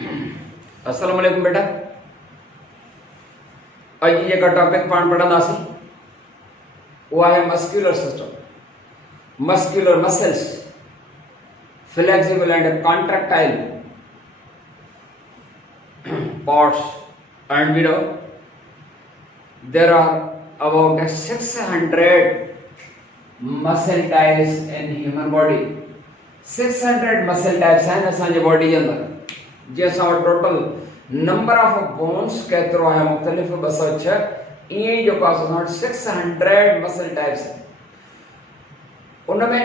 अस्सलाम वालेकुम बेटा। अॼु जेका टॉपिक पाण पढ़ंदासीं उहा आहे muscular system. Muscular muscles flexible and contractile parts, and there are about 600 muscle types in human body. 600 muscle types हैं असांजे बॉडी जे अंदर, जैसा टोटल नंबर ऑफ बोन्स केतिरो आहे मुख़्तलिफ़ 206 ईअं ई जेको आहे असां 600 मसल टाइप्स आहिनि। उनमें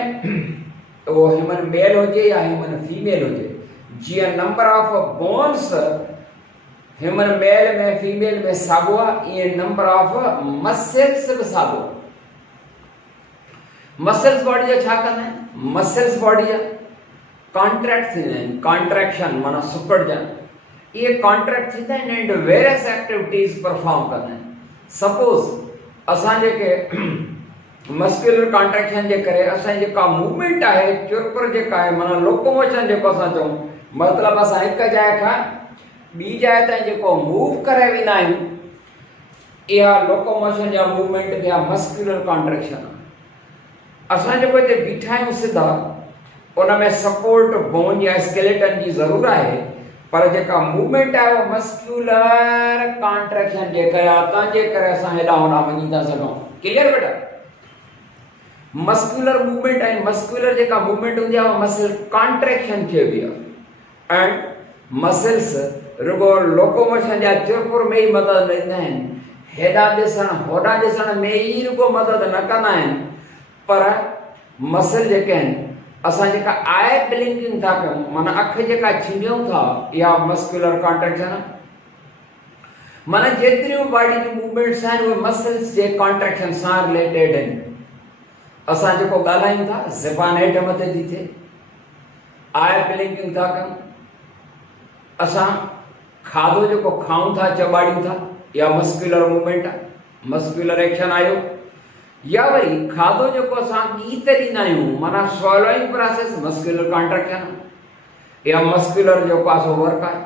वो ह्यूमन मेल हुजे या ह्यूमन फीमेल हुजे, जीअं number of bones human male में फीमेल में साॻियो आहे, ईअं नंबर ऑफ मसल्स बि साॻियो आहे। मसल्स बॉडी जा छा कंदा आहिनि? मसल्स बॉडी जा कॉन्ट्रैक्ट थींदा आहिनि। कॉन्ट्रैक्शन माना सुकड़जन, ये कॉन्ट्रैक्ट थींदा आहिनि एंड वेरियस एक्टिविटीज़ परफॉर्म कंदा आहिनि। सपोज असां जेके मस्कुलर कॉन्ट्रैक्शन जे करे असांजी जेका मूवमेंट आहे, चुरपुर जेका आहे माना लोकोमोशन जेको असां चऊं, मतिलबु असां हिकु जाइ खां ॿी जाइ ताईं जेको मूव करे वेंदा आहियूं, इहा लोकोमोशन या मूवमेंट या मस्कुलर कॉन्ट्रैक्शन आहे। असां जेको हिते बीठा आहियूं सिधा, उन में सपोर्ट बोन या स्केलेटन जी ज़रूरत आहे, पर जेका मूवमेंट आहे उहा मस्कुलर कॉन्ट्रैक्शन जे करे आहे, तंहिंजे करे असां हेॾां होॾां वञी था सघूं। क्लियर बेटा? मस्कुलर मूवमेंट ऐं मस्कुलर जेका मूवमेंट हूंदी आहे उहा मसल कॉन्ट्रैक्शन चइबी आहे। एंड मसल्स रुगो लोकोमोशन या चुरपुर में ई मदद ॾींदा आहिनि, हेॾां ॾिसणु होॾां ॾिसण में ई रुगो मदद न कंदा आहिनि, पर मसल जेके आहिनि असां जेका आई ब्लिंकिंग था कयूं, माना अखि जेका छिंडियूं था, इहा मस्कुलर कॉन्ट्रैक्शन आहे। माना जेतिरियूं बॉडी जूं मूवमेंट्स आहिनि उहे मसल्स जे कॉन्ट्रैक्शन सां रिलेटेड आहिनि। असां जेको ॻाल्हायूं था, ज़बान हेठि मथे थी थिए, आई ब्लिंकिंग था कयूं, असां खाधो जेको खाऊं था, चॿाड़ियूं था, या मस्कुलर मूवमेंट आहे, मस्कुलर एक्शन आयो। या वरी खाधो जेको असां ॻीत ॾींदा आहियूं, माना swallowing प्रोसेस मस्कुलर कॉन्ट्रैक्शन आहे, या मस्कुलर जेको आहे सो वर्क आहे।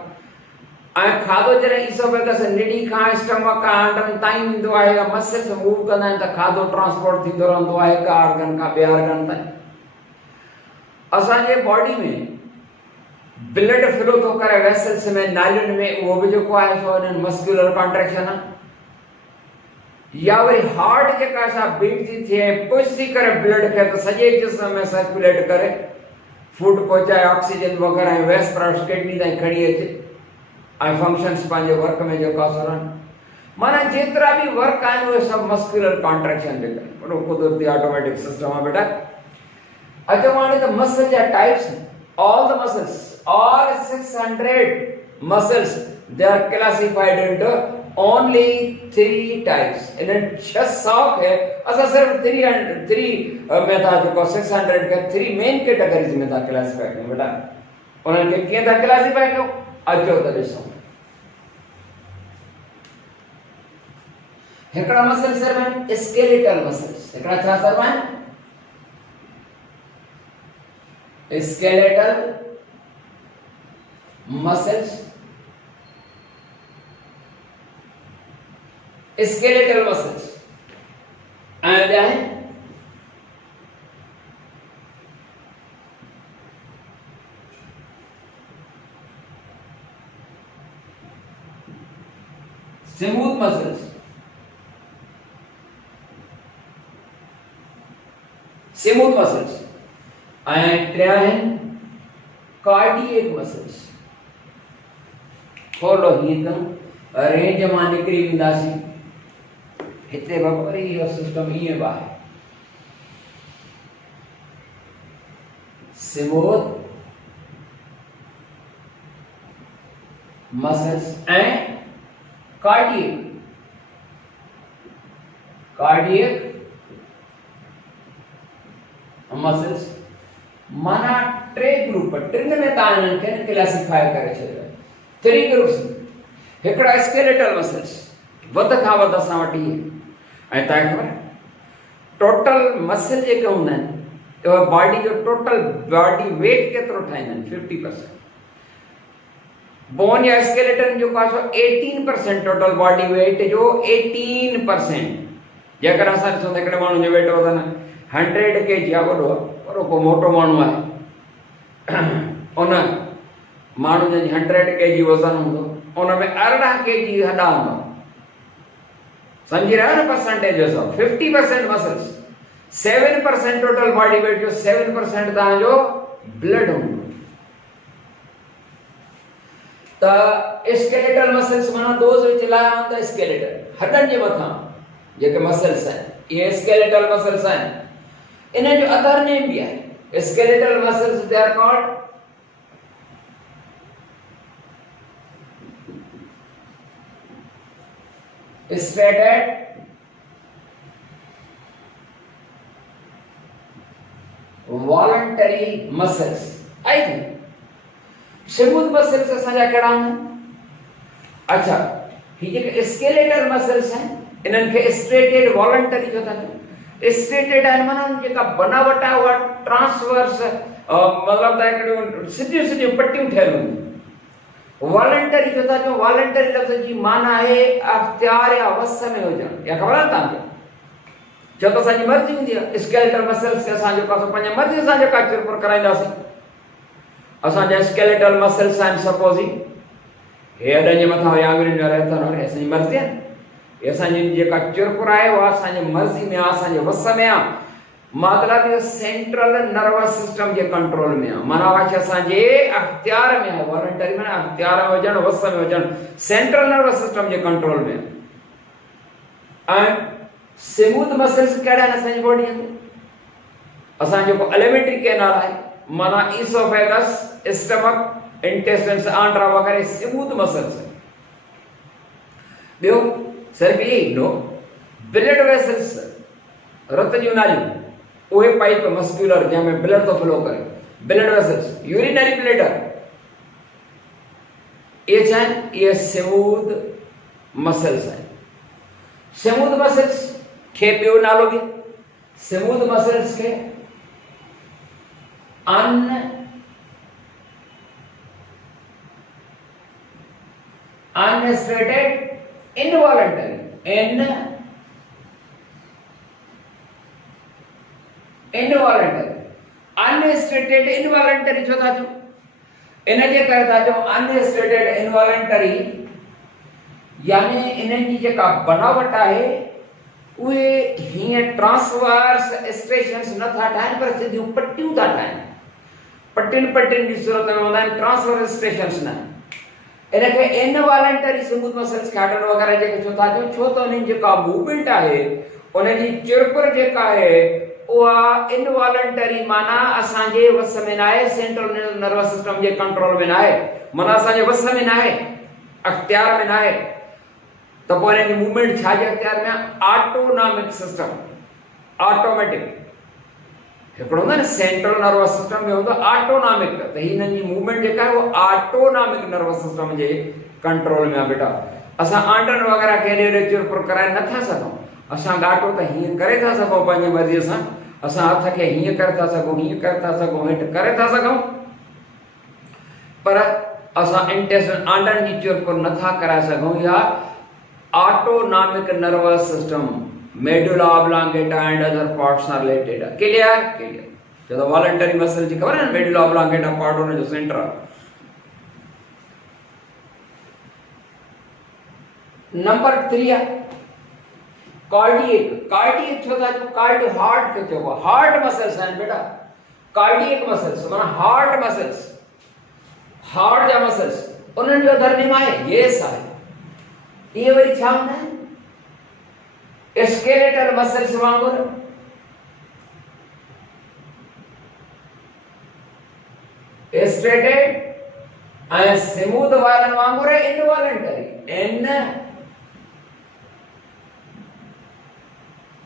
ऐं खाधो जॾहिं ईसोफेगस निड़ी खां स्टमक खां अंडनि ताईं ईंदो आहे, या मसल्स मूव कंदा आहिनि त खाधो ट्रांसपोर्ट थींदो रहंदो आहे हिकु ऑर्गन खां ॿिए ऑर्गन ताईं। असांजे बॉडी में ब्लड फ्लो थो करे वेसल्स में, नालियुनि में, उहो बि जेको आहे सो हिननि मस्कुलर कॉन्ट्रैक्शन आहे। या वरी हार्ट जेका असां बीट थी थिए, पुश थी करे ब्लड खे त सॼे जिस्म में सर्कुलेट करे फूड पहुचाए, ऑक्सीजन वग़ैरह ऐं वेस्ट प्रोडक्ट्स किडनी ताईं खणी अचे ऐं फंक्शन्स पंहिंजे वर्क में जेको आहे रहनि। माना जेतिरा बि वर्क आहिनि उहे सभु मस्कुलर कॉन्ट्रैक्शन जे करे, वॾो कुदरती ऑटोमेटिक सिस्टम आहे बेटा। अचो हाणे त मसल जा types, all the muscles, all 600 muscles, they are classified into only 3 types. इन्हनि 600 है, असां सिर्फ 3 में था जेको 600 के 3 मेन कैटेगरीज में था क्लासिफाई कयूं बेटा। उन्हनि खे कीअं था क्लासिफाई कयूं? अचो त ॾिसो। हिकिड़ा मसल सिर्फ आहिनि स्केलेटल मसल्स। हिकिड़ा छा सिर्फ आहिनि? Skeletal muscles. स्केलेटल मसल्स ऐं ॿिया आहिनि स्मूथ मसल्स। स्मूथ मसल्स ऐं टिया आहिनि कार्डियक मसल्स। थोरो हीअं कयूं, रेंज मां निकिरी वेंदासीं, हिते वरी इहो सिस्टम ईअं बि आहे। स्मूथ मसल्स ऐं कार्डियक मसल्स। माना 3 ग्रुप, 3 में तव्हां हिननि खे क्लासिफाई करे छॾियो। 3 ग्रुप्स। हिकिड़ा स्केलेटल मसल्स, वध खां वधि असां वटि इहे। ऐं तव्हांखे ख़बर, टोटल मसल जेके हूंदा आहिनि, उहे बॉडी जो टोटल बॉडी वेट केतिरो ठाहींदा आहिनि? 50%। बोन या स्केलेटन जो का 18% टोटल बॉडी वेट जो 18%। जेकर असां ॾिसूं त हिकिड़े माण्हू जो वेट वधनि 100 kg आहे, वॾो वॾो को मोटो माण्हू आहे, उन माण्हू जंहिंजी 100 kg वज़न हूंदो उन में 18 kg हॾा हूंदा। समझी रहा है ना परसेंटेज जो 50% मसल्स, 7% टोटल बॉडी वेट जो 7% तव्हांजो ब्लड हूंदो। त स्केलेटल मसल्स माना दोज विच लाया त स्केलेटल हॾनि जे मथां जेके मसल्स आहिनि इहे स्केलेटल मसल्स आहिनि। इन जो अदर नेम बि आहे skeletal muscles, they are called striated voluntary muscles। आई थी स्मूथ मसल्स असांजा कहिड़ा आहिनि? अच्छा, ही जेके स्केलेटल मसल्स आहिनि इन्हनि खे स्ट्रेटेड वॉलंटरी जो था चऊं। स्ट्रेटेड आहिनि माना जेका बनावट आहे उहा ट्रांसवर्स, मतिलबु त हिकिड़ियूं सिधियूं सिधियूं पटियूं ठहियल हूंदियूं। वॉलंटरी जो था चऊं, वॉलंटरी लफ़्ज़ जी माना आहे अख्तियार या वस में हुजणु। या ख़बर आहे तव्हांखे? छो त असांजी मर्ज़ी हूंदी आहे, स्केलेटल मसल्स खे असां जेको आहे पंहिंजे मर्ज़ी सां जेका चुरपुर कराईंदासीं। असांजा स्केलेटल मसल्स आहिनि सपोज़ हे हॾनि जे मथां या आङुरियुनि में रहंदा आहिनि, असांजी मर्ज़ी आहे। हे असांजी जेका चुरपुर आहे उहा असांजे मर्ज़ी में आहे, असांजे वस में आहे। मतलब इहो सेंट्रल नर्वस सिस्टम जे कंट्रोल में आहे, माना वाच असांजे अख्तियार में आहे। वॉलंटरी माना अख्तियार में हुजणु, वस में हुजणु, सेंट्रल नर्वस सिस्टम जे कंट्रोल में आहे। ऐं स्मूथ मसल्स कहिड़ा आहिनि असांजी बॉडी में? असां जेको एलिमेंट्री कैनाल आहे माना ईसोफेगस, स्टमक, इंटेस्टाइन्स, आंड्रा वगैरह स्मूथ मसल्स। ॿियो सिर्फ़ इहे नो ब्लड वेसल्स, रत जूं नालियूं, उहे पाइप मस्कुलर जंहिंमें ब्लड थो फ्लो करे, ब्लड वेसल्स, यूरिनरी ब्लैडर, इहे छा आहिनि? इहे स्मूथ मसल्स आहिनि। स्मूथ मसल्स खे ॿियो नालो बि, स्मूथ मसल्स खे unstriated involuntary, involuntary, unstriated involuntary छो था चऊं? इन जे करे था चऊं अनस्ट्रेटेड इनवॉलंटरी, यानी इन्हनि जी जेका बनावट आहे उहे हीअं ट्रांसवर्स स्ट्रेशंस नथा ठाहिनि पर सिधियूं पटियूं था ठाहिनि। पटियुनि पटियुनि जी सूरत में हूंदा आहिनि, ट्रांसवर्स स्ट्रेशंस न। इनखे इनवॉलंटरी स्मूथ मसल्स खे हॾनि वग़ैरह जेके छो था चऊं? छो त उन्हनि जेका मूवमेंट आहे उनजी चुरपुर जेका आहे उहा इनवॉलंटरी माना असांजे वस में न आहे, सेंट्रल नर्वस सिस्टम जे कंट्रोल में न आहे, माना असांजे वस में न आहे, अख्तियार में न आहे। त पोइ हिनजी मूवमेंट छाजे अख्तियार में आहे? Autonomic system, automatic. हिकिड़ो हूंदो न सेंट्रल नर्वस सिस्टम में हूंदो ऑटोनॉमिक, त हिननि जी मूवमेंट जेका आहे उहा ऑटोनॉमिक नर्वस सिस्टम जे कंट्रोल में आहे। बेटा असां आंडनि वग़ैरह खे हेॾे होॾे चुरपुर कराए नथा सघूं। असां ॻाटो त हीअं करे था सघूं पंहिंजी मर्ज़ीअ सां, असां हथ खे हीअं करे था सघूं, हीअं करे था सघूं, हेठि करे था सघूं, पर असां इंटेस्टाइन आंडनि जी चुरपुर नथा कराए सघूं। या autonomic nervous system, medulla oblongata and other parts are related. Clear? Clear. छो त वॉलंटरी मसल जी ख़बर आहे न, मेडुला ऑब्लांगेटा पार्ट हुन जो सेंटर आहे। नंबर 3 आहे कार्डियक। कार्डियक छो था चऊं? कार्डियो हार्ट खे चइबो आहे। हार्ट मसल्स आहिनि बेटा, कार्डियक मसल्स माना हार्ट मसल्स, हार्ट जा मसल्स, उन्हनि जो अदर नेम आहे येस आहे। इहे वरी छा हूंदा आहिनि? स्केलेटल मसल्स वांगुरु स्ट्रेटेड ऐं स्मूथ वारनि वांगुरु इनवॉलंटरी,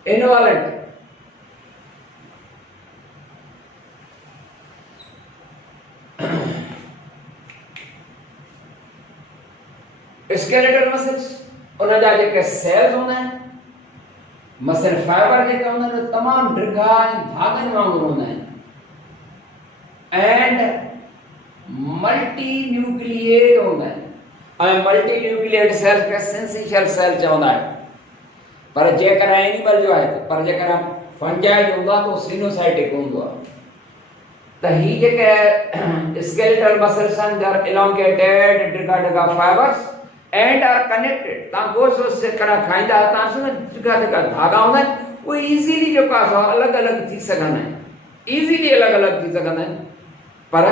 इनवॉलंटरी। स्केलेटल मसल्स उन जा जेके सेल्स हूंदा आहिनि, मसल फाइबर जेके हूंदा आहिनि तमामु ड्रिघा ऐं धागनि वांगुरु हूंदा आहिनि। एंड मल्टी न्यूक्लिएट हूंदा आहिनि ऐं मल्टी न्यूक्लिएट सेल खे सिंसिशियल सेल चवंदा आहिनि। पर जेकर एनिमल जो आहे पर जेकर फंजाइड हूंदो आहे त उहो सिनोसाइटिक हूंदो आहे। त ही जेके स्केलेटल मसल्स आहिनि दे आर इलोंगेटेड डिगा फाइबर्स एंड आर कनेक्टेड। तव्हां गोश्त से कड़ा खाईंदा तव्हां सुन डिगा धागा हूंदा आहिनि उहे इज़ीली जेको आहे अलॻि अलॻि थी सघंदा आहिनि, इज़ीली अलॻि अलॻि थी सघंदा आहिनि, पर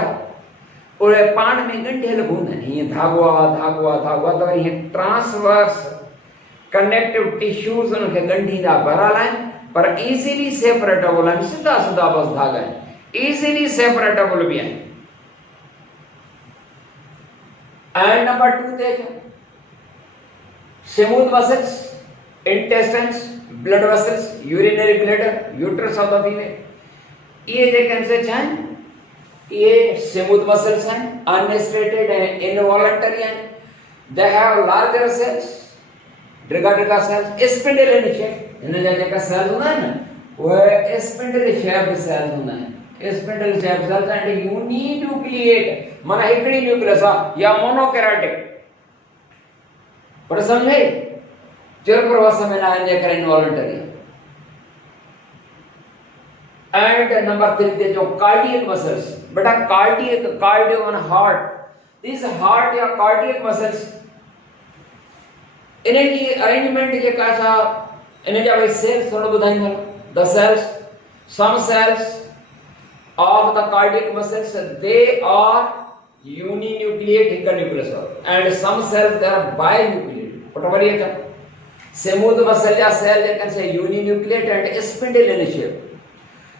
उहे पाण में ॻंढियल बि हूंदा आहिनि। हीअं धागो आहे त वरी हीअं ट्रांसवर्स कनेक्टिव टिश्यूज़ उनखे ॻंढींदा भरियल आहिनि, पर इज़ीली सेपरेटेबल आहिनि। सिधा सिधा बसि धागा आहिनि, इज़ीली सेपरेटेबल बि आहिनि। एंड नंबर 2 ते अचो, smooth muscles, intestines, blood vessels, urinary bladder, uterus of the female. ये जेके से छाइन ये स्मूथ मसल्स हैं, अनस्ट्रेटेड एंड इनवॉलंटरी हैं। दे हैव लार्जर सेल्स, डिगा सेल्स, स्पिंडल इन शेप। इन जेका सेल्स होना है ना वो स्पिंडल शेप सेल्स होना है, spindle shape cells and uninucleate माना हिकड़ी न्यूक्लियस या मोनोकैरियोटिक। पर समझे चरप्रवास में ना इन जेकर इनवॉलंटरी। एंड नंबर 3 ते जो कार्डियक मसल्स, बेटा cardiac, cardio and heart, this heart या कार्डियक मसल्स इन्हें की अरेंजमेंट जेका छा इन्हें जा भाई सेल्स थोड़ो बुधाइंदा। The cells, some cells of the cardiac muscles they are uninucleate हिक nucleus and some cells they are binucleate। पटवरी है स्मूथ मसल या सेल जेकन से uninucleate and spindle in shape।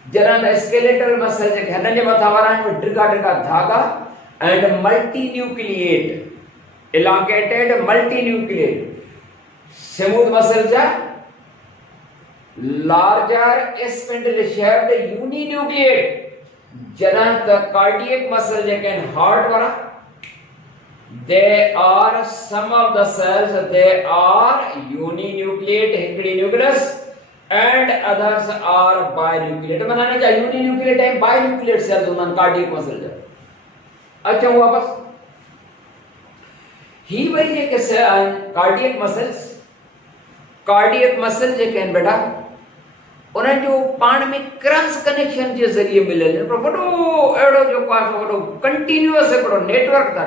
जरा स्केलेटल मसल जे हन जे मथा वारा आहिनि डिगा धागा and multinucleate, elongated multinucleate। Smooth muscle जा larger spindle shaped uninucleate। जरा the cardiac muscle JK heart वाला they are some of the cells they are uninucleate हिकड़ी nucleus and others are binucleate। बनाने जा uninucleate है binucleate cells होना cardiac muscle जा। अच्छा हुआ बस ही वही जेके cardiac muscles जेके हैं बेटा उन्हें जो पाण में क्रॉस कनेक्शन के जरिए मिले पर वडो एड़ो जो पास वडो कंटीन्यूअस एकड़ो नेटवर्क था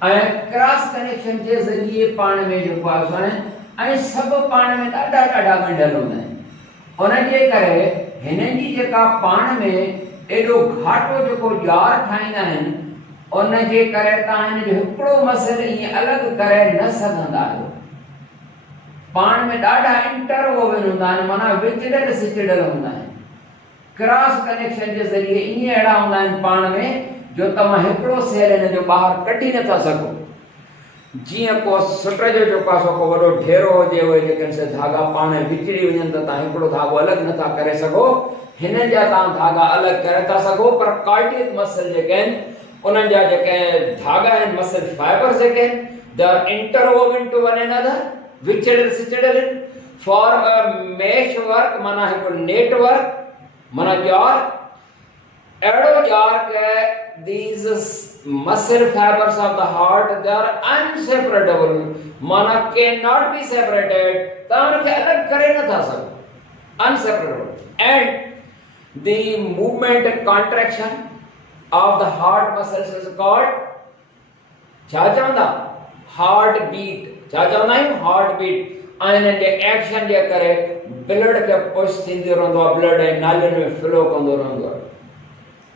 ठाहे ऐं क्रॉस कनेक्शन के जरिए पाण में जो पास है सब पाण में डाडा गंढल होंदा आहिनि। उन जे करे हिननि जी जेका पाण में एडो घाटो जो जार ठाहींदा आहिनि उन जे करे तव्हां हिन जो हिकिड़ो मसल ईअं अलॻि करे न सघंदा आहियो। पाण में डाडा इंटरवोवन होंदा आहिनि माना विचड़ल सिचड़ल होंदा आहिनि। क्रॉस कनेक्शन के जरिए ईअं अहिड़ा हूंदा आहिनि पाण में जो तव्हां हिकिड़ो सेल हिन जो ॿाहिरि कढी नथा सघो। जीअं को सुट जो जेको आहे को वॾो ढेरो हुजे उहे जेके से धागा पाण विचड़ी वञनि त तव्हां हिकिड़ो धागो अलॻि नथा करे सघो, हिन जा तव्हां धागा अलॻि करे था सघो। पर कार्डियक मसल जेके आहिनि उन्हनि जा जेके धागा आहिनि मसल फाइबर्स जेके आहिनि they are interwoven to one another, विचड़ल सिचड़ल फॉर्म अ मेश वर्क माना हिकु नेटवर्क माना जार एड़ो जार के these muscle fibers of the heart they are unseparable माना cannot be separated ता उनके अलग करे न था सको unseparable and the movement and contraction of the heart muscles is called छा चवंदा heart beat छा चवंदा आहियूं heart beat ऐं जे एक्शन जे करे ब्लड के पुश थींदो रहंदो आहे, ब्लड ऐं नालियुनि में फ्लो कंदो रहंदो आहे।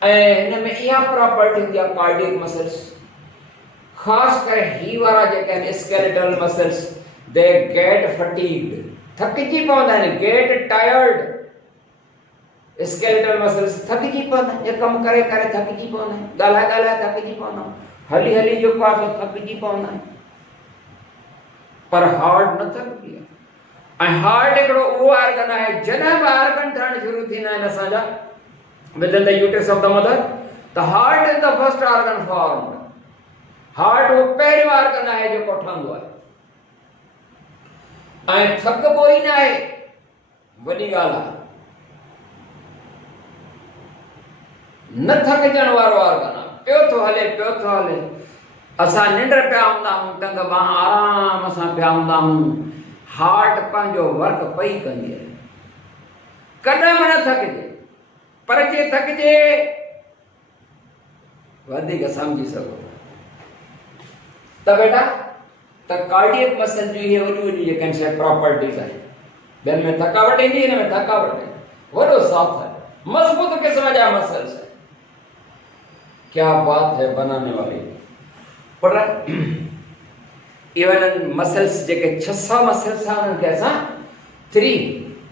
ऐं हिन में इहा प्रॉपर्टी हूंदी आहे कार्डियक मसल्स ख़ासि करे ही वारा जेके आहिनि skeletal muscles they get fatigued थकिजी पवंदा आहिनि, गेट टायर्ड। स्केलेटल मसल्स थकिजी पवंदा आहिनि, ये कमु करे करे थकिजी पवंदा आहिनि, ॻाल्हाए ॻाल्हाए थकिजी पवंदा आहिनि, हली हली जेको आहे थकिजी पवंदा आहिनि। पर हार्ट न थकंदी आहे। ऐं हार्ट हिकिड़ो उहो ऑर्गन आहे जॾहिं बि ऑर्गन ठहणु शुरू थींदा आहिनि असांजा within the uterus of the mother the heart is the first organ formed। Heart वो पहिरियों ऑर्गन आहे जेको ठहंदो आहे ऐं थकबो ई न आहे, वॾी ॻाल्हि आहे। न थकजण वारो ऑर्गन आहे, पियो थो हले। असां निंड पिया हूंदा आहियूं, टंग बांह आराम सां पिया हूंदा आहियूं, हार्ट पंहिंजो वर्क पई कंदी आहे, कॾहिं बि न थकिजे। पर जे थकिजे वधीक सम्झी सघो त बेटा त कार्डियक मसल जी इहे वॾियूं जेके आहिनि से प्रॉपर्टीज़ आहिनि। ॿियनि में थकावट ईंदी, हिन में थकावट आहे, वॾो साथ है, मजबूत किस्म जा मसल्स है। क्या बात है बनाने वाली। पर इवन मसल्स जेके 600 मसल्स आहिनि उनखे असां 3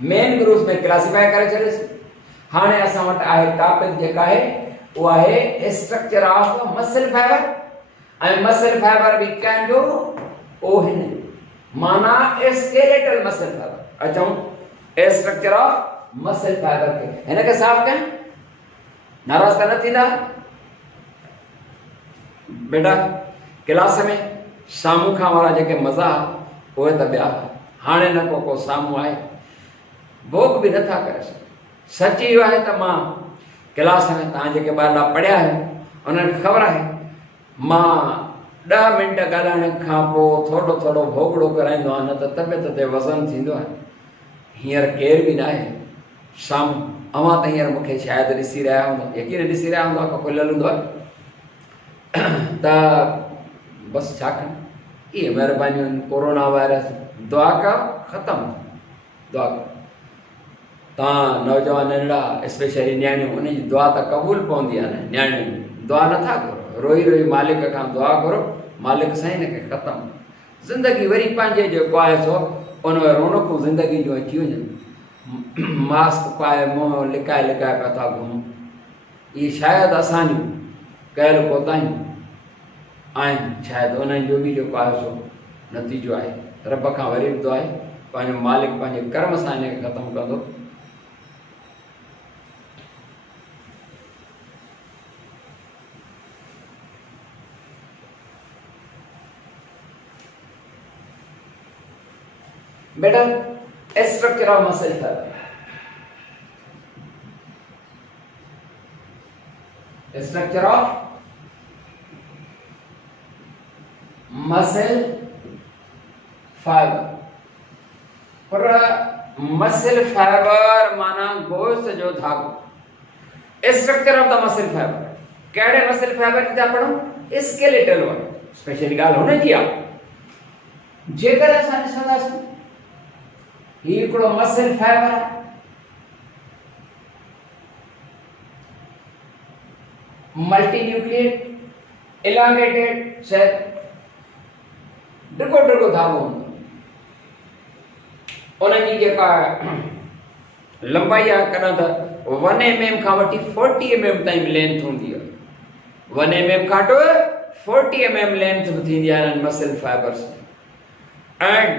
मेन ग्रुप्स में क्लासिफाई करे छॾियोसीं। हाणे असां वटि आहे टॉपिक जेका आहे उहा आहे स्ट्रक्चर ऑफ मसल फाइबर। ऐं मसल फाइबर बि कंहिंजो ओ हिन माना स्केलेटल मसल फाइबर। अचूं स्ट्रक्चर ऑफ मसल फाइबर खे हिनखे साफ़ कयूं, नाराज़ त न थींदा बेटा। क्लास में साम्हूं खां वारा जेके मज़ा उहे त ॿिया, हाणे न को साम्हूं आहे, भोग बि नथा करे सघूं। सच इहो आहे त मां क्लास में तव्हां जेके ॿार पढ़िया आहियो उन्हनि खे ख़बर आहे मां 10 मिंट ॻाल्हाइण खां पोइ थोरो थोरो भोगड़ो कराईंदो आहियां, न त तबियत ते वज़न थींदो आहे। हींअर केर बि न आहे साम्हूं, अवां त हींअर मूंखे शायदि ॾिसी रहिया हूंदा, यकीन ॾिसी रहिया हूंदा को खुलियल हूंदो आहे त बसि छा कनि, इहे महिरबानियूं कोरोना वायरस दुआ कयो ख़तमु, दुआ कयो। तव्हां नौजवान नंढड़ा स्पेशली न्याणियूं, उनजी दुआ त क़बूल पवंदी आहे न। न्याणियूं दुआ नथा करो, रोई रोई मालिक खां दुआ करो, मालिक साईं हिनखे ख़तमु ज़िंदगी वरी पंहिंजे जेको आहे सो उन में रौनकूं ज़िंदगी जूं अची वञनि। मास्क पाए मुंहुं लिकाए लिकाए पिया था घुमूं, इहे शायदि असांजूं कयल कोताहियूं आहिनि, शायदि उन्हनि जो बि जेको आहे सो नतीजो आहे। रब खां वरी बि दुआ आहे पंहिंजो मालिक पंहिंजे कर्म सां हिनखे ख़तमु कंदो। बेटा structure of muscle fibre, structure of muscle fibre. पर मसल फाइबर माना गोश्त जो धागो। Structure of the muscle fibre, कहिड़े मसल फाइबर जी था पढ़ूं? स्केलेटल वारो। स्पेशली ॻाल्हि हुन जी आहे, जेकर असां ॾिसंदासीं ही हिकिड़ो मसल फाइबर आहे, मल्टी न्यूक्लिएट इलांगेटेड सेल, डिगो डिगो धागो हूंदो, उनजी जेका लंबाई आहे कॾहिं त 1 mm खां वठी 40 mm ताईं लेंथ हूंदी आहे। 1 mm खां वठी 40 mm लेंथ बि थींदी आहे इन्हनि मसल फाइबर्स। एंड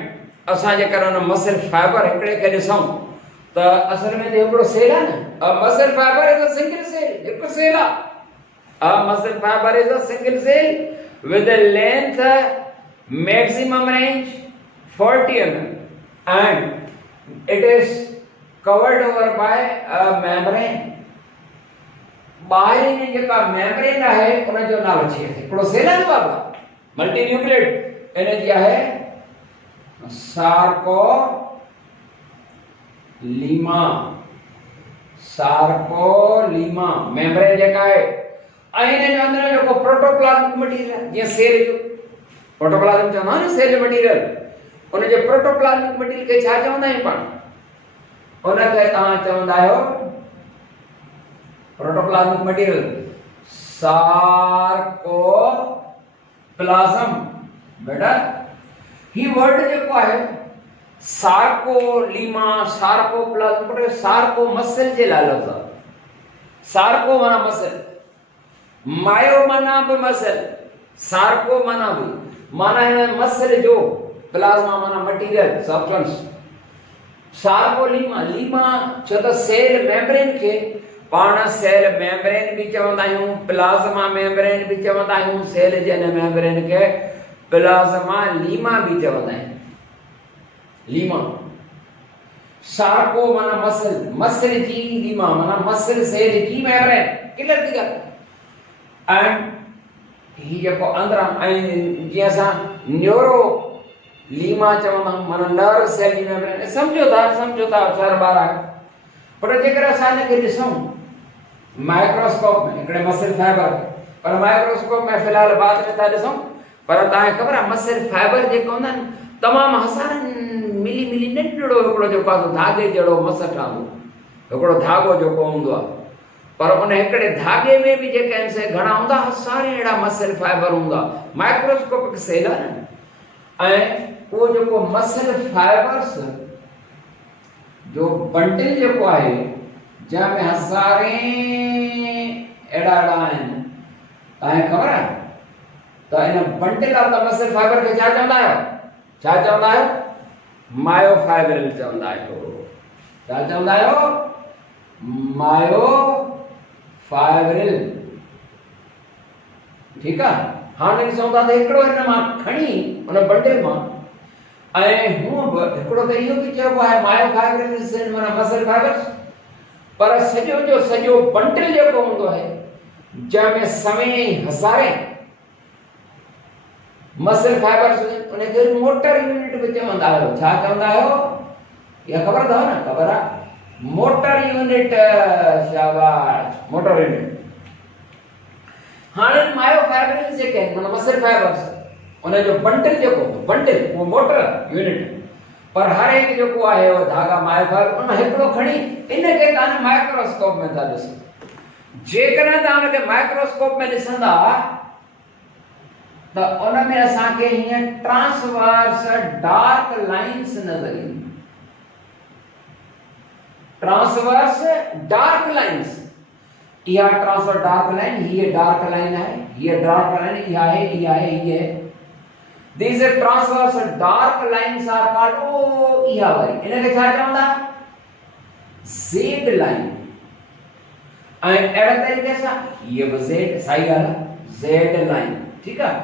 असां जेकर उन मसल फाइबर हिकिड़े खे ॾिसूं त असल में त हिकिड़ो सेल आहे न। A muscle fibre is a single cell, हिकु सेल आहे। A muscle fibre is a single cell with a length maximum range 40 mm and it is covered over by a membrane। ॿाहिरीं जेका मेम्ब्रेन आहे उनजो नालो छा आहे? हिकिड़ो सेल आहे न बाबा, मल्टी न्यूक्लिएट, इनजी आहे सार्कोलीमा मेम्ब्रेन जेका आहे। ऐं हिन जे अंदरि जेको प्रोटोप्लाज़्मिक मटीरियल आहे, जीअं सेल जो प्रोटोप्लाज़्म चवंदा आहियूं न, सेल मटीरियल, उनजे प्रोटोप्लाज़्मिक मटीरियल खे छा चवंदा आहियूं पाण? उनखे तव्हां चवंदा आहियो प्रोटोप्लाज़्मिक मटीरियल सार्कोप्लाज़्म। बेटा ही वर्ड जेको आहे सार्कोलीमा सार्कोप्लाज़्म, पर सार्को मसल जे लाइ लफ़्ज़ आहे। सार्को माना मसल, मायो माना बि मसल, सार्को माना बि माना हिन मसल जो, प्लाज़्मा माना मटीरियल सब्सटेंस। सार्कोलीमा लीमा छो त सेल मेम्ब्रेन खे पाण सेल मेम्ब्रेन भी चवंदा आहियूं, प्लाज़्मा मेम्ब्रेन भी चवंदा आहियूं, सेल जे हिन मेम्ब्रेन खे प्लाज़्मा लीमा भी चवंदा आहिनि। लीमा सार्को माना मसल, मसल जी लीमा माना मसल सेल जी मेम्ब्रेन क्लियर थी ॻाल्हि। एंड ही जेको अंदरां ऐं जीअं असां न्यूरो लीमा चवंदा माना नर्व सेल जी मेम्ब्रेन समझो था वीचार ॿार आहे। पर जेकर असां हिनखे ॾिसूं माइक्रोस्कोप में हिकिड़े मसल फाइबर, पर माइक्रोस्कोप में फ़िलहाल बाद में था ॾिसूं, पर तव्हांखे ख़बर आहे मसल फाइबर जेके हूंदा आहिनि तमामु हज़ारनि मिली नंढड़ो हिकिड़ो जेको आहे धागे जहिड़ो मस ठहंदो, हिकिड़ो धागो जेको हूंदो आहे, पर उन हिकिड़े धागे में बि जेके आहिनि से घणा हूंदा सारे अहिड़ा मसल फाइबर हूंदा, माइक्रोस्कोपिक सेल आहे न। ऐं उहो जेको मसल फाइबर्स जो बंडल जेको आहे जंहिंमें हज़ारे अहिड़ा आहिनि, तव्हांखे ख़बर आहे त इन bundle of the muscle fibre खे छा चवंदा आहियो? छा चवंदा आहियो? मायोफाइब्रिल चवंदा आहियो। छा चवंदा आहियो? मायोफाइब्रिल। ठीकु आहे। हाणे ॾिसूं था त हिकिड़ो हिन मां खणी उन बंडल मां ऐं हूअं बि हिकिड़ो त इहो बि चइबो आहे मायोफाइब्रिल माना मसल फाइबर्स, पर सॼो जो सॼो बंडल जेको हूंदो आहे जंहिंमें सवें हज़ारे मसल फाइबर्स उनखे मोटर यूनिट बि चवंदा आहियो। छा चवंदा आहियो? इहा ख़बर अथव न? ख़बर आहे मोटर यूनिट। शाबाश, मोटर यूनिट। हाणे मायोफाइब्रिल जेके आहिनि माना मसल फाइबर्स उन जो बंडल जेको बंडल उहो मोटर यूनिट, पर हर हिकु जेको आहे उहो धागा मायोफाइबर उन हिकिड़ो खणी इनखे तव्हां माइक्रोस्कोप में था ॾिसो। जेकॾहिं तव्हां उनखे माइक्रोस्कोप में ॾिसंदा त उन में असांखे हीअं ट्रांसवर्स डार्क लाइंस नज़र ईंदियूं। ट्रांसवर्स डार्क लाइंस, इहा ट्रांसवर्स डार्क लाइन, हीअ डार्क लाइन आहे, हीअ डार्क लाइन, इहा आहे, इहा आहे, हीअ आहे। These transverse dark lines are called इहा वारी इनखे छा चवंदा? Z line. ऐं अहिड़े तरीक़े सां हीअ बि Z, सही ॻाल्हि आहे, Z लाइन। ठीकु आहे।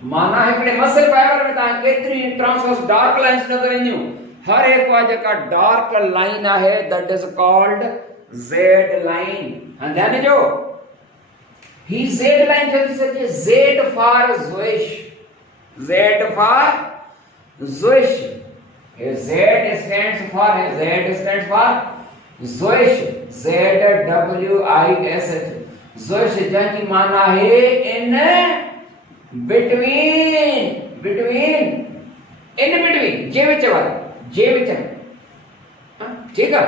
माना हिकिड़े मसल फाइबर में तव्हां केतिरी ट्रांसवर्स डार्क लाइंस नज़र ईंदियूं, हर हिकु आहे जेका डार्क लाइन आहे that is called Z line. हाणे ध्यानु ॾिजो, ही Z लाइन छा थी सघे? Z for Zoish, Z for Zoish. Z stands for Zoish. ZWISH. Zoish जंहिंजी माना है in between, जे विच वारी, जे विच में। ठीक है।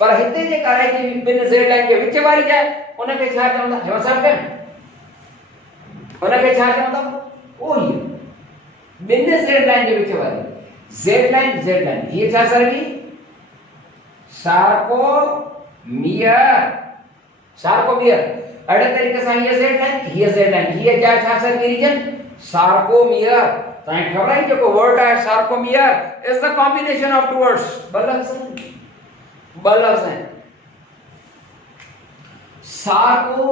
पर हिते जेका आहे कि बिन Z लाइन जे विच वारी जाए उनखे छा चवंदा? हेमा साहब कनि उनखे छा चवंदा? ओ ही बिन Z लाइन जे विच वारी Z लाइन हीअ छा सरगी? सार्कोमियर। अहिड़े तरीक़े सां हीअ Z लाइन, हीअ छा सरगी रीजन? सार्कोमियर। तव्हांखे ख़बर आहे जेको वर्ड आहे sarcomere is the combination of two words, ॿ लफ़्ज़ आहिनि, सार्को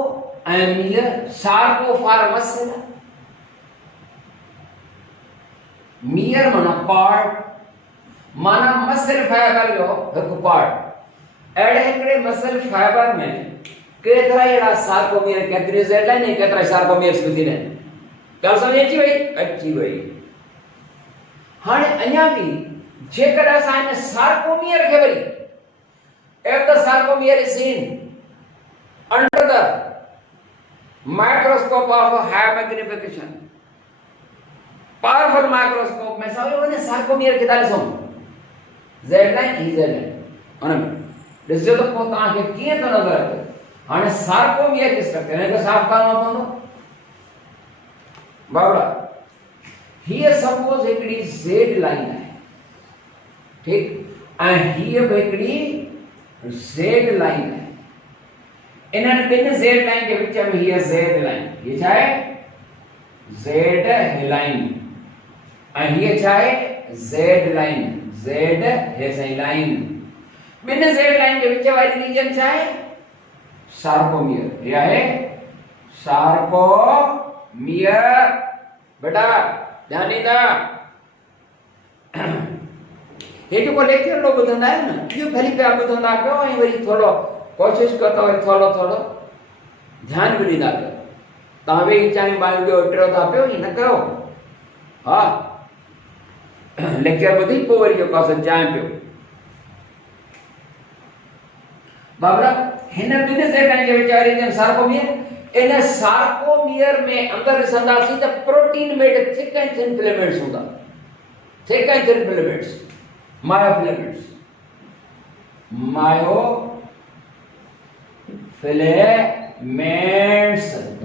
ऐं mere. Sarco for muscle, mere माना पार्ट, माना मसल फाइबर जो हिकु पार्ट। अहिड़े हिकिड़े मसल फाइबर में केतिरा अहिड़ा सार्कोमियर, केतिरी Z लाइन ऐं केतिरा सार्कोमियर्स विधियल आहिनि। ॻाल्हि सम्झ अची वई? अची वई। हाणे अञा बि जेकर असां हिन सार्कोमियर खे worry if the sarcomere is seen under the microscope of high magnification, powerful microscope में सब लोगों ने सार्कोमियर के दाले सोम Z लाइन ही Z लाइन उनमें ॾिसो तो पोइ तव्हांखे कीअं थो नज़र अचे। हाणे सार्कोमियर जी स्ट्रक्चर हिनखे साफ़ करणो पवंदो बाबा। हीअ सपोज हिकिड़ी Z लाइन आहे, ठीक, ऐं हीअ बि हिकिड़ी Z लाइन आहे। इन्हनि ॿिनि Z लाइन जे विच में हीअ Z लाइन, हीअ छा आहे? Z लाइन, ऐं हीअ छा आहे? Z लाइन, Z हे सही लाइन। ॿिनि Z लाइन जे विच वारी रीजन छा आहे? सार्कोमियर। हे आहे सार्कोमियर। बेटा ध्यान ॾींदा। हे जो लेक्चर लो बुधंदा है ना यो भली पे बुधंदा कयो ऐं वरी थोड़ो कोशिश करता वरी थोड़ो थोड़ो ध्यान भी ॾींदा कयो तव्हां वेही चांहि बांहियूं ॾियो टिरो था पियो ईअं न कयो हा लेक्चर ॿुधी पोइ वरी जेको आहे चांहि पियो बाबरा हिन ॿिनि सेटनि जे विच वारी जन सार्कोमियर इन सार्कोमियर में अंदर ॾिसंदासीं त protein made thick and thin filaments हूंदा thick and thin filaments myofilaments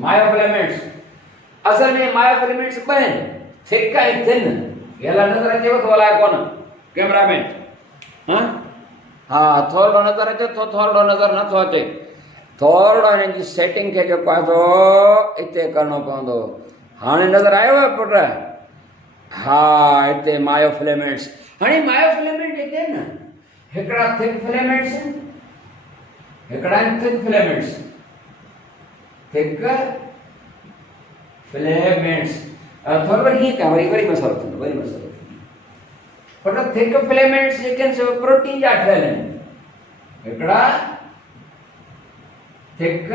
myofilaments असल में मायोफिलामेंट्स ॿ आहिनि थिक ऐं थिन हेला नज़र अचेव थो अलाए कोन कैमरामैन हाँ थोरो नज़र अचे थो थोरो नज़र नथो अचे थोरो हिननि जी सेटिंग खे जेको आहे सो हिते करिणो पवंदो हाणे नज़र आयो आहे पुट हा हिते मायोफिलामेंट्स हाणे मायोफिलामेंट हिते न हिकिड़ा थिक फिलामेंट्स आहिनि हिकिड़ा आहिनि थिक फिलामेंट्स थिक फिलामेंट्स थोरो वरी हीअं कयां वरी मसइलो थींदो वरी मसइलो थींदो पर थिक फिलामेंट्स जेके आहिनि सो प्रोटीन जा ठहियल आहिनि हिकिड़ा थिक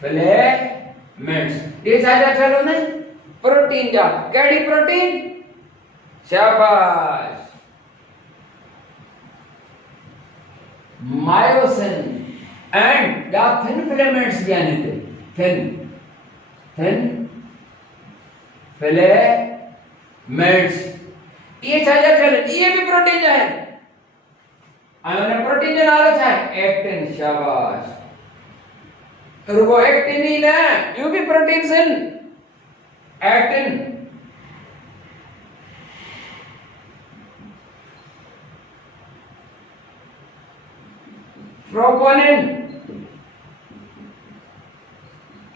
फिलामेंट्स ये छा जा ठहियल हूंदा आहिनि प्रोटीन जा कहिड़ी प्रोटीन शाबाश मायोसिन एंड या थिन फिलामेंट्स भी आने थे थिन फिलामेंट्स ये छा जा ठहियल ये भी प्रोटीन जा है आने प्रोटीन जो नालो छा है एक्टिन शाबाश रुगो एक्टिन ही ना यू भी प्रोटीन सिन एक्टिन ट्रोपोनिन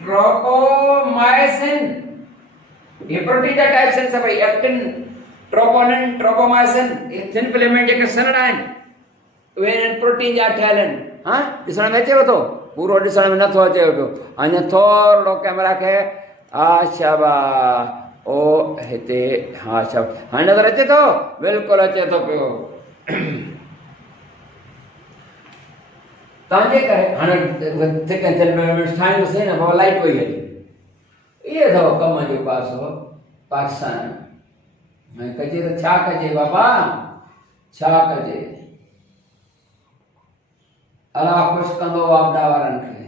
ट्रोपोमायसिन ये प्रोटीन जा टाइप्स आहिनि सभई एक्टिन ट्रोपोनिन ट्रोपोमायसिन ये थिन फिलामेंट जेके सन्हड़ा आहिनि उहे प्रोटीन जा ठहियल आहिनि हाँ ॾिसण में अचेव थो पूरो ॾिसण में नथो अचेव पियो अञा थोरो कैमरा खे हा शाबाश ओ हिते हा शाबाश हाणे नज़र अचे थो बिल्कुलु अचे थो पियो तव्हांजे करे हाणे थिक एंड थिन फिलामेंट्स ठाहींदुसीं न बाबा लाइट वई हली इहे अथव कम जो पासो पाकिस्तान ऐं कजे त छा कजे बाबा छा कजे अलाह ख़ुशि कंदो आपदा वारनि खे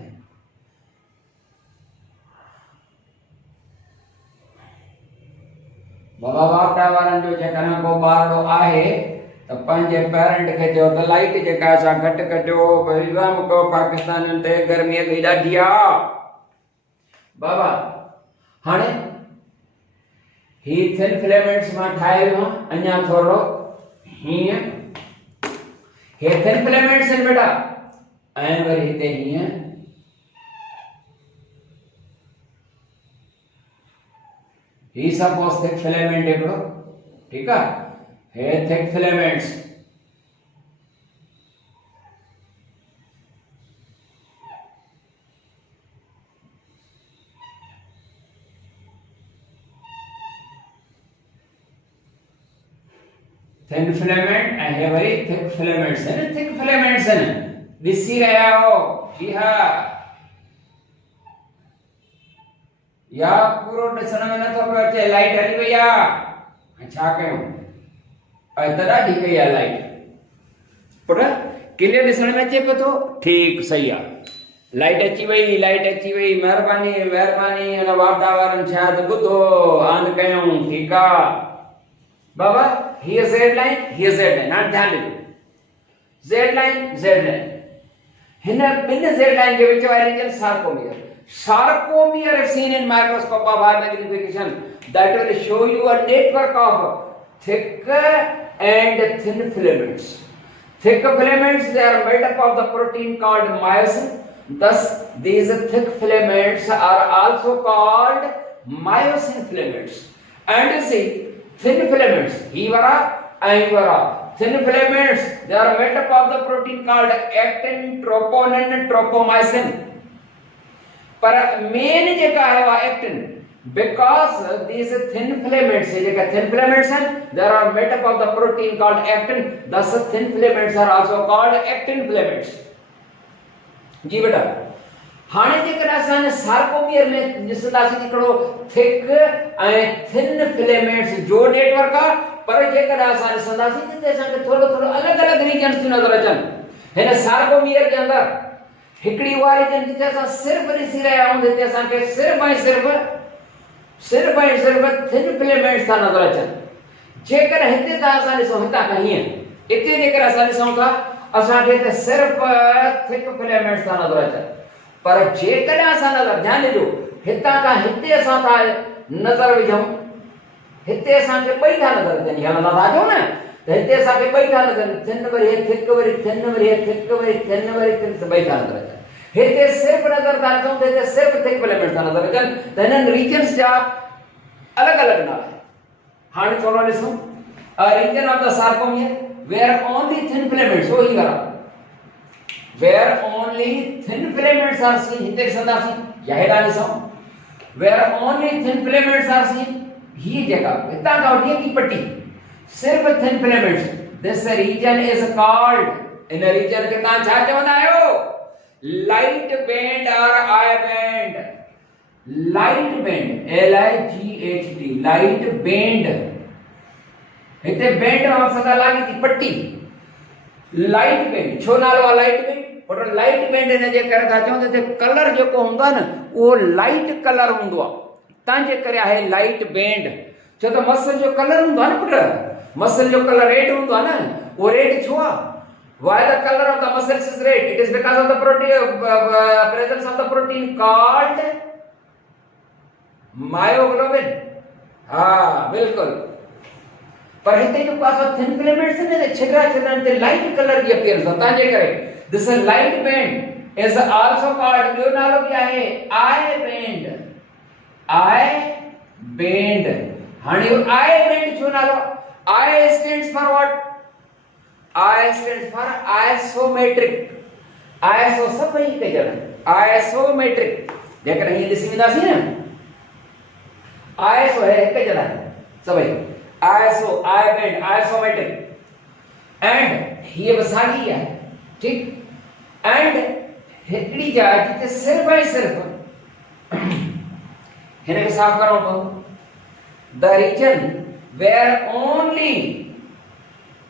बाबा आपदा वारनि जो जेकॾहिं को ॿारड़ो आहे त पंहिंजे पेरेंट खे चयो त लाइट जेका असां घटि कजो भई को पाकिस्तान ते गर्मीअ जी ॾाढी आहे बाबा हाणे ही थिन फिलामेंट्स मां ठाहे वियो अञा थोरो हीअं हे थिन फिलामेंट्स आहिनि बेटा ऐं वरी हिते हीअं ही सपोज थिक फिलामेंट हिकिड़ो ठीकु आहे हे थिक फिलामेंट्स थिन फिलामेंट ऐं हे वरी थिक फिलामेंट्स आहिनि थिक फिलामेंट्स आहिनि ॾिसी रहिया हो जी हा या पूरो ॾिसण में नथो पियो अचे लाइट हली वई आहे छा कयूं त ॾाढी कई आहे लाइट पुट क्लियर ॾिसण में अचे पियो थो ठीकु सही आहे लाइट अची वई महिरबानी हिन वापदा वारनि शायदि ॿुधो आन कयूं ठीकु आहे बाबा हीअ ज़ेड लाइन हाणे ध्यानु ॾिजो ज़ेड लाइन हिन ॿिनि ज़ेड लाइन जे विच वारी जन sarcomere is seen in microscope of high magnification that will show you a network of thick and thin filaments. Thick filaments, they are made up of the protein called myosin. Thus, these thick filaments are also called myosin filaments. And you see, thin filaments, hevara and evara. Thin filaments, they are made up of the protein called actin, troponin, tropomyosin. पर main जेका है वा actin because these thin filaments thin filaments there are made up of the protein called actin, thus thin filaments are also called actin filaments. जी बेटा हाणे जेकर असां sarcomere में ॾिसंदासीं हिकिड़ो थिक ऐं थिन फिलेमेंट्स जो नेटवर्क आहे, पर जेकर असां ॾिसंदासीं त असांखे थोरो थोरो अलॻि अलॻि रीजन्स थियूं नज़र अचनि। हिन सार्कोमियर जे अंदरि हिकिड़ी उहा रीजन जिते असां सिर्फ़ ॾिसी रहिया आहियूं, जिते असांखे सिर्फ़ ऐं सिर्फ़ थिन फिलेमेंट्स था नज़र अचनि। जेकर हिते था असां ॾिसूं हितां खां हीअं हिते जेकर असां ॾिसूं था असांखे त सिर्फ़ थिक फिलेमेंट्स था नज़र अचनि, पर जेकॾहिं असां नज़र ध्यानु ॾिजो हितां खां हिते असां था नज़र विझूं, हिते असांखे ॿई था नज़र अचनि, हलंदा था अचूं न त हिते असांखे ॿई था नज़र अचनि, thin worry thick worry thin worry thick worry thin worry thin ॿई था नज़र अचनि। हिते सिर्फ़ नज़र था अचूं त हिते सिर्फ़ थिक फिलेमेंट्स था नज़र अचनि, त हिननि रीजन्स जा अलॻि अलॻि नाला आहिनि। हाणे थोरो ॾिसूं region of the sarcomere where only thin filaments हो ही वाला where only thin filaments are seen, हिते ॾिसंदासीं या हेॾा ॾिसूं where only thin filaments are seen, ही जगह हितां खां वठी की पट्टी सिर्फ़ thin filaments, this region is called, इन रीजन खे तव्हां छा चवंदा आहियो? light band or eye band, light band LIGHT light band, हिते बैंड मक़सद लागी थी पट्टी लाइट बैंड, छो नालो आहे लाइट बैंड? पर लाइट बैंड हिन जे करे था चऊं त कलर जेको हूंदो आहे न उहो लाइट कलर हूंदो आहे, तंहिंजे करे आहे लाइट बैंड। छो त मसल जो कलर हूंदो आहे न पुट, मसल जो कलर रेड हूंदो आहे न, उहो रेड छो आहे? Why the color of the muscles is red? It is because of the protein presence of the protein called myoglobin। हाँ बिल्कुल, पर हिते जो पास थिन फिलेमेंट्स ने छिगरा छिगरा ते लाइट कलर की अपीयरेंस होता है, करे this light band is also called, जो नालो क्या है? I band, I band. हाणे आई बैंड छो नालो? I stands for what? I stands for isometric, iso सब ही के जरा आइसोमेट्रिक, जेकर ही ॾिसी वेंदासीं न आइसो है के जरा सभई ISO, I band, isometric, and ये वसागी है, ठीक? And हिकड़ी जाए जिते सिर्फ ऐं सिर्फ हिन खे साफ़ करणो पवंदो, the region where only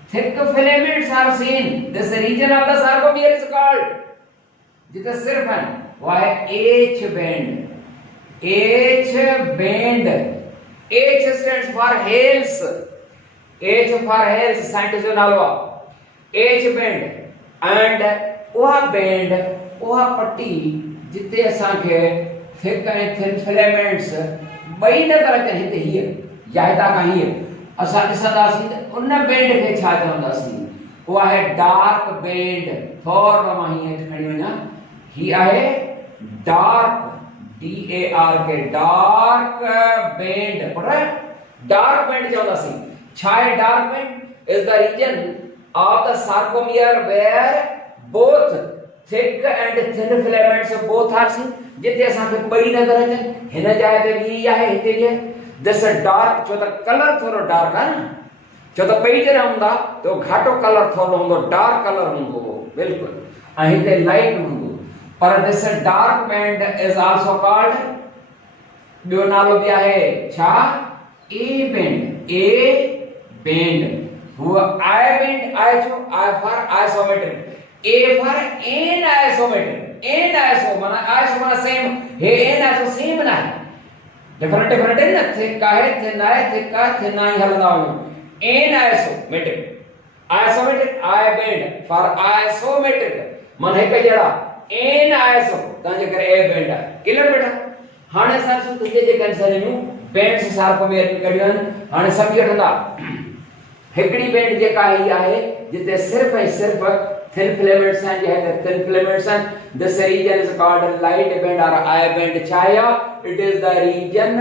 thick filaments are seen, this region of the sarcomere is called, जिते सिर्फ है वो है H band, H band। H stands for Hales, H for Hales, scientist जो नालो आहे H band, and वह बैंड वह पट्टी जिते असांखे थिक ऐं थिन फिलेमेंट्स ॿई नज़र अचनि, हिते हीअ या हितां खां हीअ असां ॾिसंदासीं त उन बैंड खे छा चवंदासीं? उहा आहे डार्क बैंड। थोरो मां हीअं खणी वञा, हीअ आहे डार्क DARK डार्क बैंड, पर डार्क बैंड चवंदासीं। छा आहे dark band? Is the region of the sarcomere where both thick and thin filaments both are seen, जिते असांखे ॿई नज़र अचनि, हिन जाइ ते बि आहे हिते बि आहे। दिस डार्क, छो त कलर थोरो डार्क आहे न, छो त ॿई जॾहिं हूंदा त घाटो कलर थोरो हूंदो, डार्क कलर हूंदो बिल्कुलु, ऐं हिते लाइट हूंदो। पर this dark band is also called, ॿियो नालो बि आहे छा? A band, A band। हुआ I band, I छो? I for isometric, A for anisometric, aniso माना iso माना सेम, हे aniso सेम ना है, डिफरेंट है ना, थिक का है, थिन है, थिक का थिन ही हलना हो, anisometric, isometric I band for isometric माना है कजड़ा एन आइसो, तंहिंजे करे ए बैंड आहे। क्लियर बेटा? हाणे असां तुंहिंजे जेके आंसर न्यू बैंड्स सार्कोमियर में कढियूं आहिनि, हाणे सम्झी वठंदा। हिकिड़ी बैंड जेका ही आहे जिते सिर्फ़ ऐं सिर्फ़ थिन फिलेमेंट्स आहिनि, जे थिन फिलेमेंट्स आहिनि, this region is called light band और आई बैंड। छा आहे? It is the region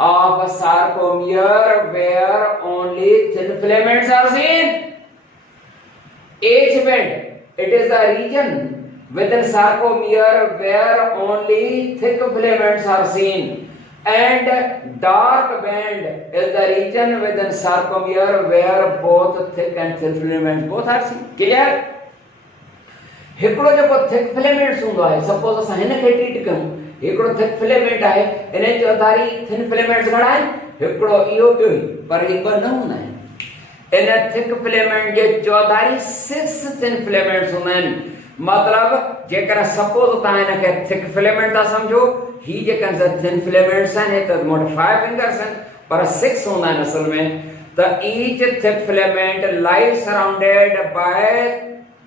of sarcomere where only thin filaments are seen. H band, it is the region within sarcomere where only thick filaments are seen, and dark band is the region within sarcomere where both thick and thin filaments both are seen. Clear? हिकिड़ो जेको thick फिलेमेंट्स हूंदो आहे, suppose असां हिन खे treat कयूं, हिकिड़ो thick filament आहे, इन जी चौधारी थिन फिलेमेंट्स घणा आहिनि? हिकिड़ो इहो ॿियो ई, पर ही ॿ न हूंदा आहिनि। इन थिक फिलेमेंट जे चौधारी 6 थिन फिलेमेंट्स हूंदा आहिनि। मतलब जेकर सपोज तव्हां हिन खे थिक फिलेमेंट था सम्झो, ही जेके थिन फिलेमेंट्स आहिनि त मोट 5 फिंगर्स आहिनि, पर 6 हूंदा आहिनि असल में। त each thick filament lies surrounded by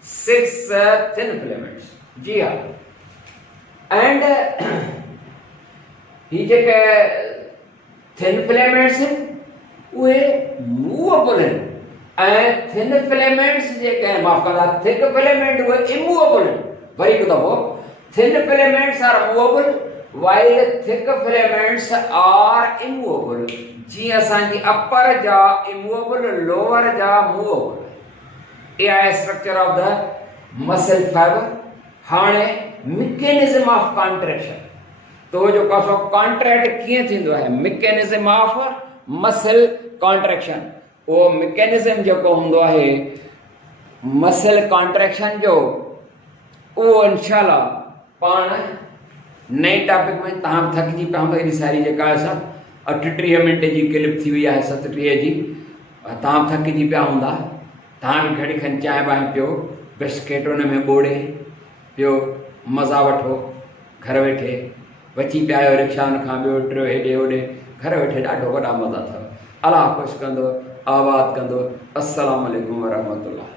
6 thin filaments. जी हाँ, and he JK thin filaments आहिनि उहे मूवेबल आहिनि, ऐं थिन फिलेमेंट्स जेके आहिनि, माफ़ कंदा, थिक फिलेमेंट उहे इमूवेबल आहिनि। वरी हिकु दफ़ो, thin filaments are movable while thick filaments are immovable। जीअं असांजी अपर जा इमूवेबल, लोअर जा मूवेबल। इहा आहे structure of the muscle fibre. हाणे मैकेनिज्म ऑफ कॉन्ट्रैक्शन, तो जेको सो कॉन्ट्रैक्ट कीअं थींदो आहे, मैकेनिज्म ऑफ मसल कॉन्ट्रैक्शन। उहो मैकेनिज्म जेको हूंदो आहे मसल कॉन्ट्रैक्शन जो, उहो इंशाल्लाह पाण नए टॉपिक में तव्हां थकिजी पिया हूंदा। एॾी सारी जेका आहे सभु 38 मिंट जी क्लिप थी वई आहे, 37 जी। तव्हां थकिजी पिया हूंदा, तव्हां बि घड़ी खनि चांहि बांहि पियो, बिस्किट उन में ॿोड़े पियो, मज़ा वठो, घर वेठे बची पिया आहियो, रिक्शा उन खां ॿियो टियों हेॾे होॾे, घर वेठे ॾाढो वॾा मज़ा अथव। अलाह ख़ुशि कंदो, आबाद कंदो। अस्सलामु अलैकुम वरहमतुल्लाह।